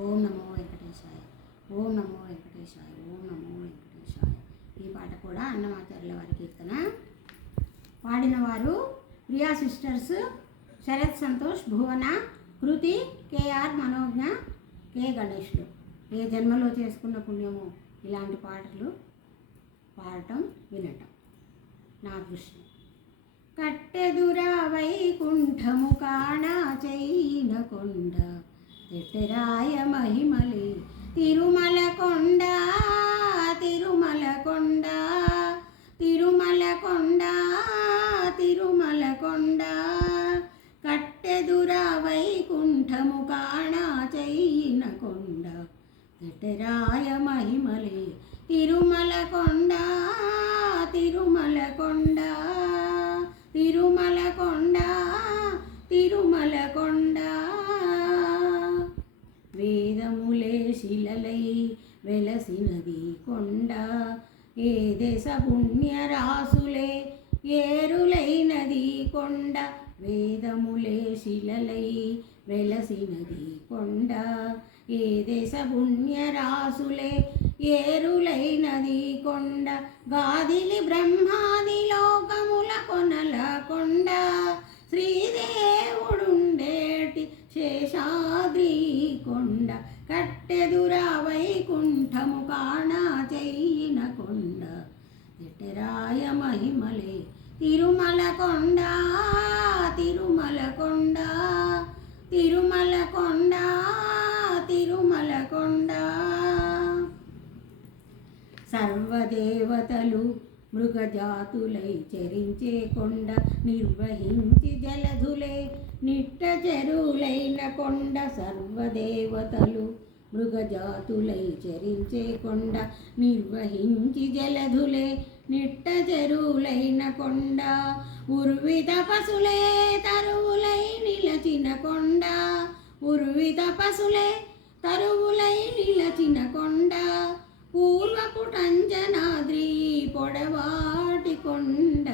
ఓం నమో వెంకటేశాయ, ఓం నమో వెంకటేశాయ, ఓం నమో వెంకటేశాయ. ఈ పాట కూడా అన్నమాచార్యుల వారి కీర్తన. పాడిన వారు ప్రియా సిస్టర్స్, శరత్ సంతోష్, భువన, కృతి, కేఆర్ మనోజ్ఞ, కే గణేష్లు. ఏ జన్మలో చేసుకున్న పుణ్యము ఇలాంటి పాటలు పాడటం వినటం నా దృష్టి. కట్టెదురా వైకుంఠము కాణా చైన కొండ, తెట్టెరాయ మహిమలే తిరుమల కొండ, తిరుమల కొండ, తిరుమల కొండ, తిరుమల కొండ. కట్టెదురా వైకుంఠము కాణా చైన కొండ, తెట్టెరాయ మహిమలే తిరుమల కొండ, తిరుమల కొండ, తిరుమల కొండ, తిరుమల కొండ. వేదములే శిలలై వెలసినది కొండ, ఏ దేశ పుణ్యరాసులే ఏరులైనది కొండ. వేదములే శిలలై వెలసినది కొండ, ఏ దేశ పుణ్యరాసులే ఏరులైనది కొండ. గాదిలి బ్రహ్మాది లోకముల కొనల కొండ, శ్రీదేవుడుండేటి శేషాద్రి కొండ. కట్టెదురా వైకుంఠము కాణా చైన కొండ, తెట్టెరాయ మహిమలే తిరుమల కొండ, తిరుమల కొండ, తిరుమల కొండ, తిరుమల కొండ. సర్వదేవతలు మృగజాతులై చరించే కొండ, నిర్వహించి జలధులే నిట్ట చెరువులైన కొండ. సర్వదేవతలు మృగజాతులై చరించే కొండ, నిర్వహించి జలధులే నిట్ట చెరువులైన కొండ. ఉర్వి తపసులే తరువులై నిలచిన కొండ, ఉర్వి తపసులే తరువులై నిలచిన కొండ. పూర్వపుటంజనాద్రి పొడవాటి కొండ,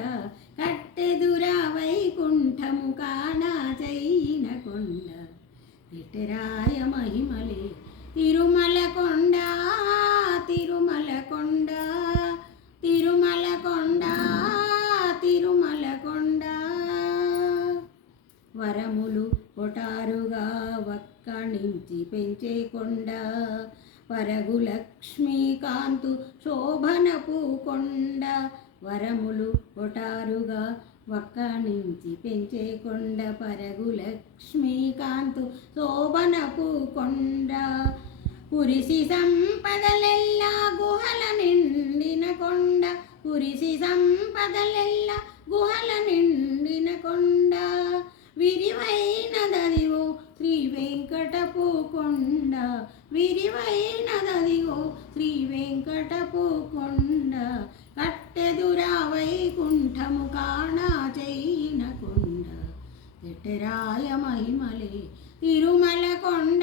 కట్టెదురా వైకుంఠము కాణా చైన కొండ, తెట్టెరాయ మహిమలే తిరుమల కొండ, తిరుమల కొండ, తిరుమల కొండ, తిరుమల కొండ. వరములు కొటారుగా వక్కణించి పెంచే కొండ, పరగు లక్ష్మీకాంతు శోభనపు కొండ. వరములు కొటారుగా వక్కణించి పెంచే కొండ, పరగు లక్ష్మీకాంతు శోభనపు కొండ. కురిసి సంపదలెల్లా గుహల నిండిన కొండ, కురిసి సంపదలెల్లా గుహల నిండిన కొండ. విరివైనదదివో శ్రీ వెంకటపు కొండ, విరివైనదదివో శ్రీ వెంకటపు కొండ. కట్టెదురా వైకుంఠము కాణా చైన కొండ, తెట్టెరాయ మహిమలే తిరుమల కొండ,